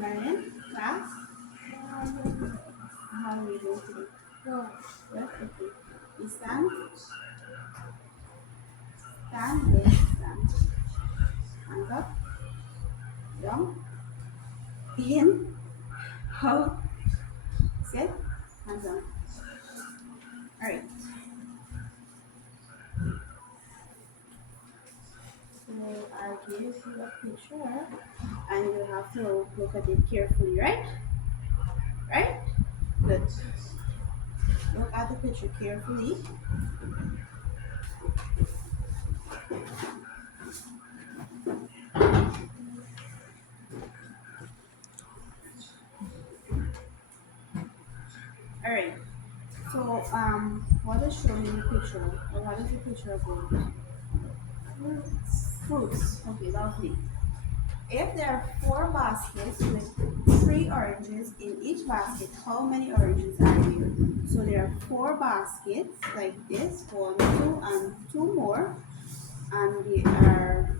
learning? Class? How are we doing today? Good? Okay. You stand? Stand, yes, stand. Hands up, down, in, hold, sit, hands on. Alright. So I give you a picture and you have to look at it carefully, right? Right? Good. Look at the picture carefully. Alright. So what is shown in the picture? Or what is the picture about? Fruits. Okay, lovely. If there are 4 baskets with 3 oranges in each basket, how many oranges are there? So there are 4 baskets like this, 1, 2, and 2 more, and there are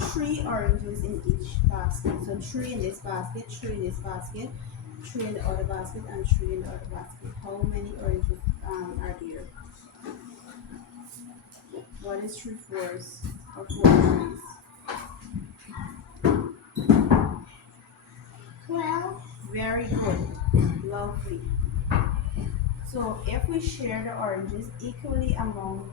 3 oranges in each basket. So 3 in this basket, 3 in this basket, 3 in the other basket, and 3 in the other basket. How many oranges are there? What is 3/4 of 4 trees? 12. Very good. Lovely. So if we share the oranges equally among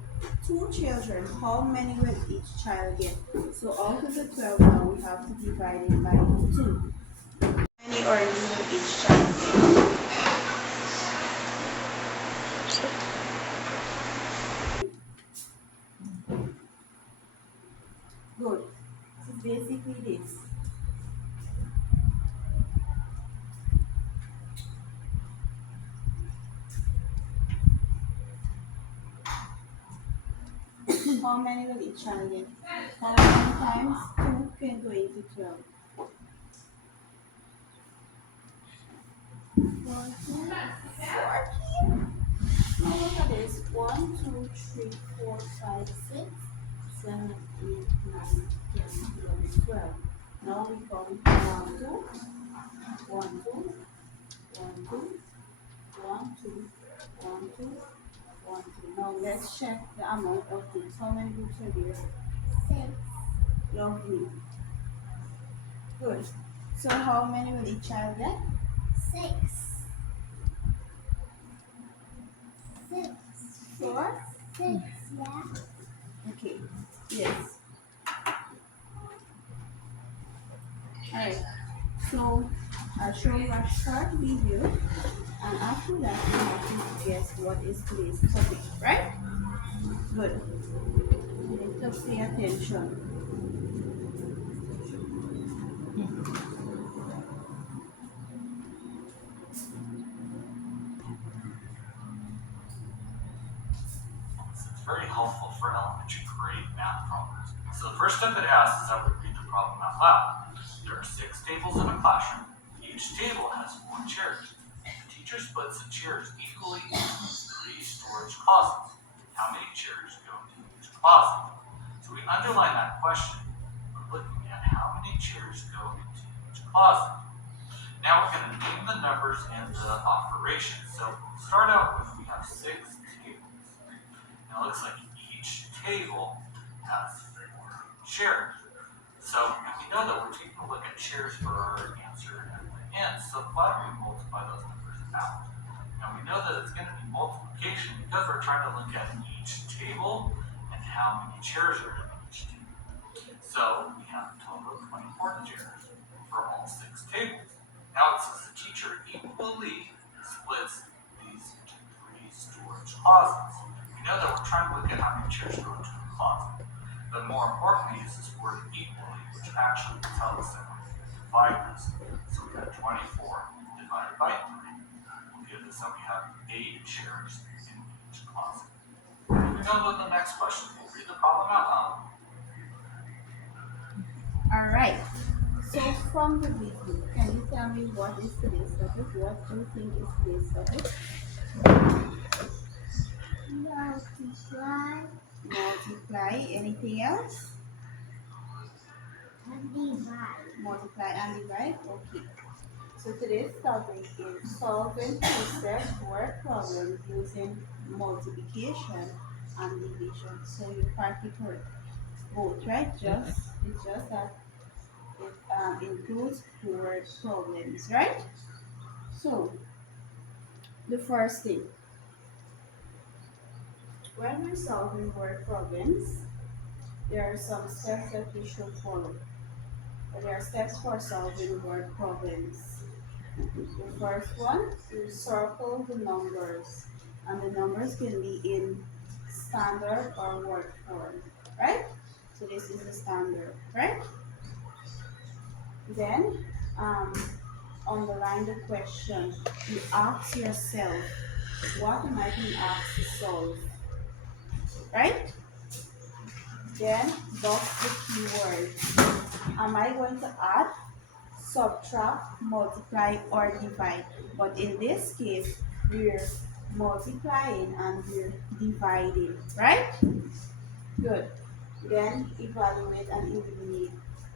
2 children, how many will each child get? So out of the 12 now we have to divide it by 2. How many oranges will each child get? Good. So basically this. How many will each child get? How many times 2 can go into 12? 14. Now look at this. 1, 2, 3, 4, 5, 6, 7, 8, 9, 10, 11, 12. Now we count 1, 2, 1, 2, 1, 2, 1, 2, 1, 2, 1, 2. Now let's check the amount of groups. How many groups are there? 6. Lovely. Good. So how many will each child get? 6. 6. 4? 6, yeah. Okay. Yes. Alright. So I'll show you a short video, and after that you have to guess what is today's topic, right? Good. You need to pay attention. It's very helpful for elementary grade math problems. So the first step it asks is that we read the problem out loud. There are 6 tables in a classroom. Each table has 4 chairs. The teacher splits the chairs equally into 3 storage closets. How many chairs go into each closet? So we underline that question. We're looking at how many chairs go into each closet. Now we're going to name the numbers and the operation. So start out with we have 6 tables. Now it looks like each table has 4 chairs. So we know that we're taking a look at chairs for our answer at the end. So why don't we multiply those numbers out? Now we know that it's going to be multiplication because we're trying to look at each table and how many chairs are in each table. So we have a total of 24 chairs for all 6 tables. Now it says the teacher equally splits these into 3 storage closets. We know that we're trying to look at how many chairs go into a closet. But more importantly is this word equally, which actually tells us that we're going to divide this. So we have 24 divided by 3 will give us that we have 8 chairs in each closet. Moving on to the next question. We'll read the problem out loud. Alright. So from the video, can you tell me what is today's topic? What do you think is today's topic? Multiply. Multiply. Anything else? And divide. Multiply and divide? Okay. So today's topic is solving two-step word problems using multiplication and division. So you practice both, right? It's just that it includes word problems, right? So the first thing, when we're solving word problems, there are some steps that we should follow. There are steps for solving word problems. The first one, you circle the numbers, and the numbers can be in standard or word form, right? So this is the standard, right? Then, um, underline the question. You ask yourself, what am I being asked to solve, right? Then, box the keyword. Am I going to add, subtract, multiply, or divide? But in this case, we're multiplying and we're dividing, right? Good. Then evaluate and eliminate.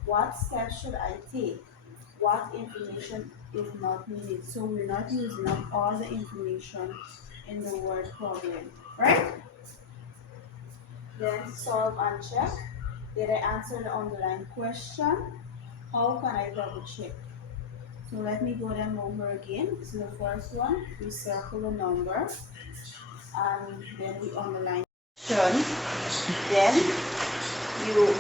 What steps should I take? What information is not needed? So we're not using up all the information in the word problem, right? Then solve and check. Did I answer the underlying question? How can I double check? So let me go them over again. So the first one, we circle the number and then we underline question. Then you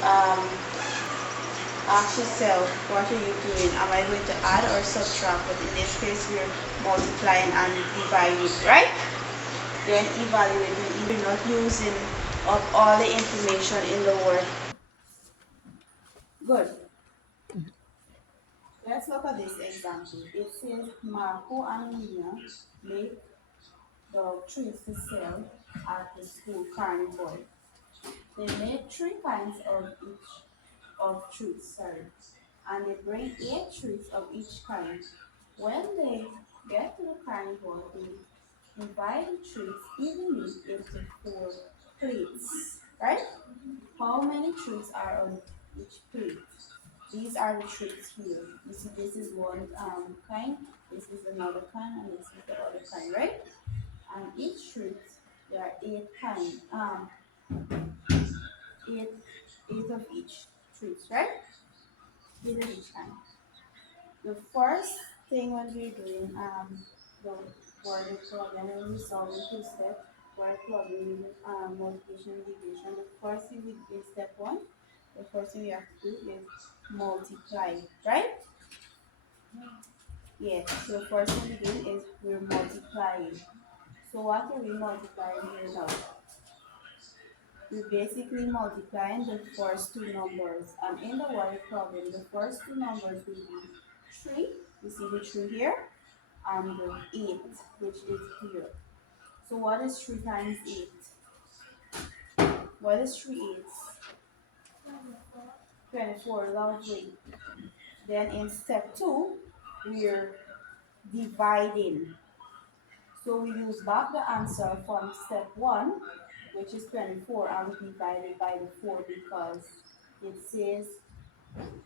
ask yourself, what are you doing? Am I going to add or subtract? But in this case, we're multiplying and dividing, right? Then evaluating, you're not using up all the information in the word. Good. Let's look at this example. It says Marco and Nina make the treats to sell at the school carnival. They made 3 kinds of each of treats, sorry, and they bring 8 treats of each kind. When they get to the carnival, they divide the treats evenly into 4 plates, right? How many treats are on each plate? These are the treats here. You see, this is one kind, this is another kind, and this is the other kind, right? And each treat, there are 8 kinds, eight of each treats, right? 8 of each kind. The first thing when we're doing the word problem, when we solve in two-step word problem, multiplication and division, the first thing we do in step 1, the first thing we have to do is multiply, right? Yes, so the first thing we do is we're multiplying. So what are we multiplying here now? We're basically multiplying the first 2 numbers. And in the word problem, the first 2 numbers will be 3, you see the 3 here, and the 8, which is here. So what is 3 times 8? What is 3 eighths? 24, lovely. Then in step 2, we're dividing. So we use back the answer from step 1, which is 24, and we divide it by the 4 because it says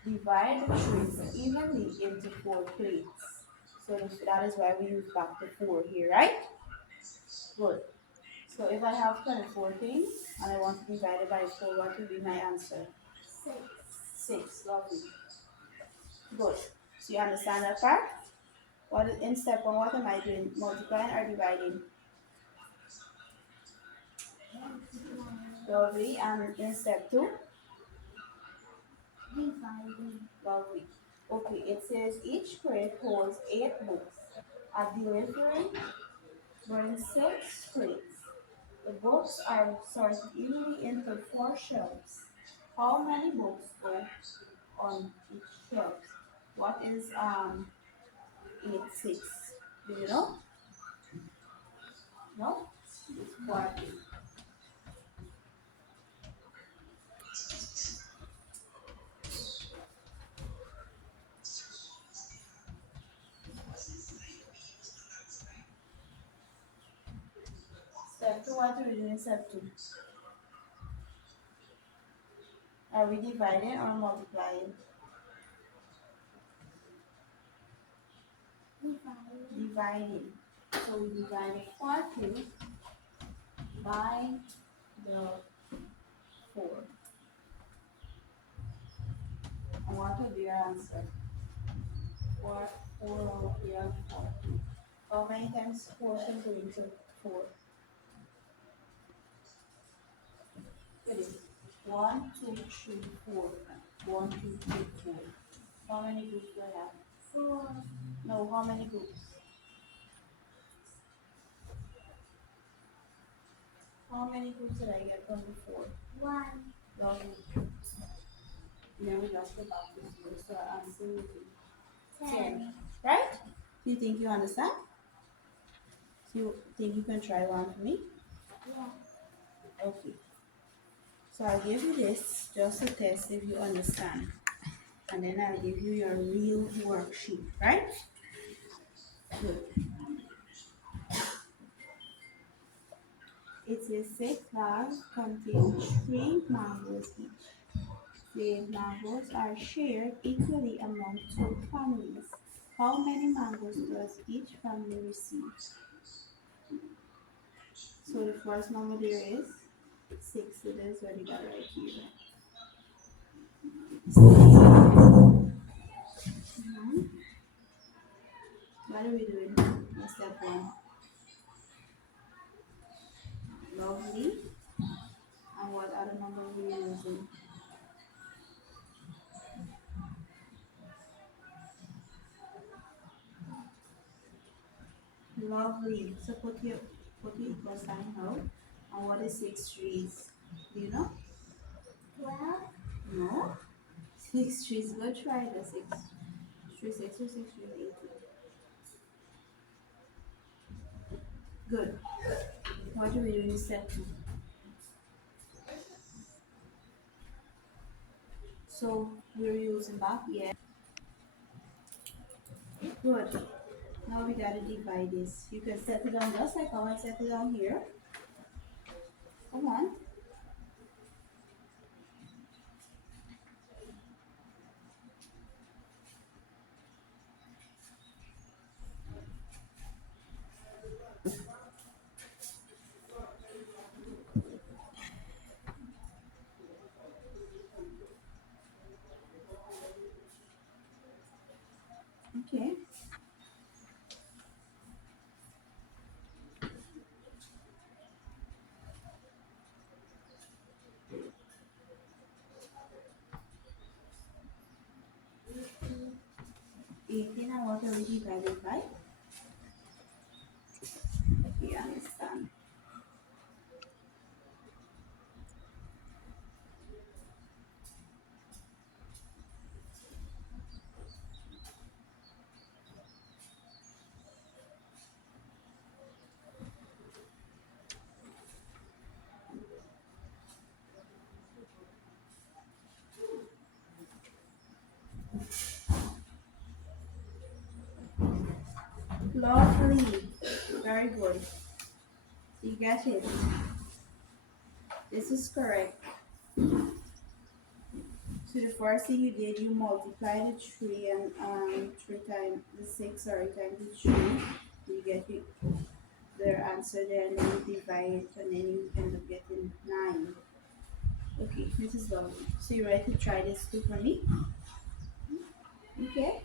divide the trees evenly into 4 plates. So that is why we use back the 4 here, right? Good. So if I have 24 things and I want to divide it by 4, what will be my answer? 6. 6, lovely. Good. So you understand that part? In step 1, what am I doing? Multiplying or dividing? Lovely. And in step 2? Dividing. Lovely. Okay, it says each crate holds 8 books. At delivery, bring 6 crates. The books are sorted evenly into 4 shelves. How many books go on each shelf? What is 8, 6? Do you know? No? It's 40. Step 2, what are we doing in step 2? Are we dividing or multiplying? dividing. So we divide 40 by the 4. And what will be your answer? 4 over 40. How many times 4 can go into 4? It is 1, 2, 3, 4. 1, 2, 3, 4. How many groups do I have? 4. No, how many groups? How many groups did I get from the 4? 1. Lovely. Then we just go back to 0. So our answer will be 10. Right? Do you think you understand? Do you think you can try one for me? Yeah. Okay. So I'll give you this just to test if you understand. And then I'll give you your real worksheet, right? Good. It says 6 bags contain 3 mangoes each. The mangoes are shared equally among 2 families. How many mangoes does each family receive? So the first number there is 6. So that's what you got right here. Mhm. What are we doing in step 1? Lovely. And what other number are we using? Lovely. So put your equal sign out. And what is 6 trees? Do you know? 12. No? 6 trees. Go try the 6. 3, 6, 3, 6, 3, 18. Good. What do we do in step 2? So we're using back, yeah. Good. Now we gotta divide this. You can set it down just like how I set it down here. Come on. Okay. Mm. 18 and what are we divided by? You understand. Lovely. Very good. You get it. This is correct. So the first thing you did, you multiply the 3 and 3 times the 6, sorry, times the 3. You get their answer there, and then you divide it, and then you end up getting 9. Okay, this is lovely. So you ready to try this too for me? Okay.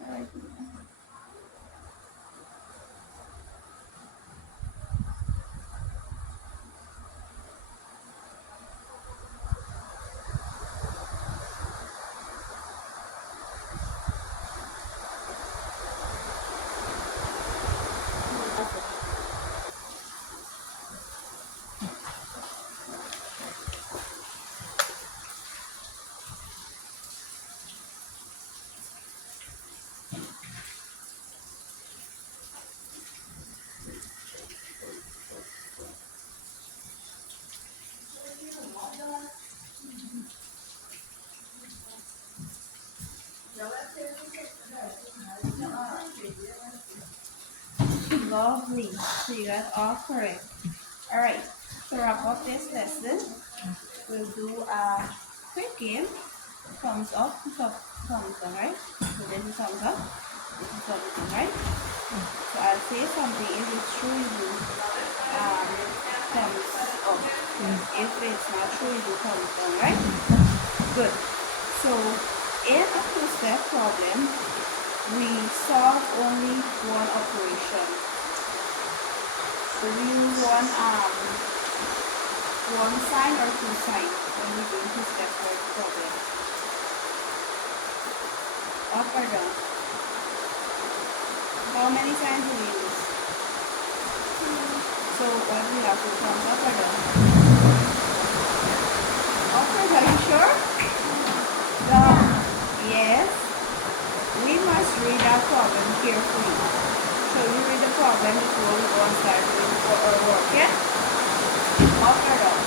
All right. Lovely. So you got all correct. All right. To wrap up this lesson, we'll do a quick game. Thumbs up, thumbs down, right? So this is thumbs up, this is thumbs down, right? So I'll say something. If it's true, you do thumbs up. If it's not true, you do thumbs down, right? Good. So in a two-step problem, we solve only one operation. So we use one sign or two signs when we do two-step problem. Up or down? How many signs do we use? So what do we have to thumbs up or down? Up or down, you sure? Down. Yes. We must read our problem carefully. So you read the problem before we go and start doing our work, yeah? Up or down?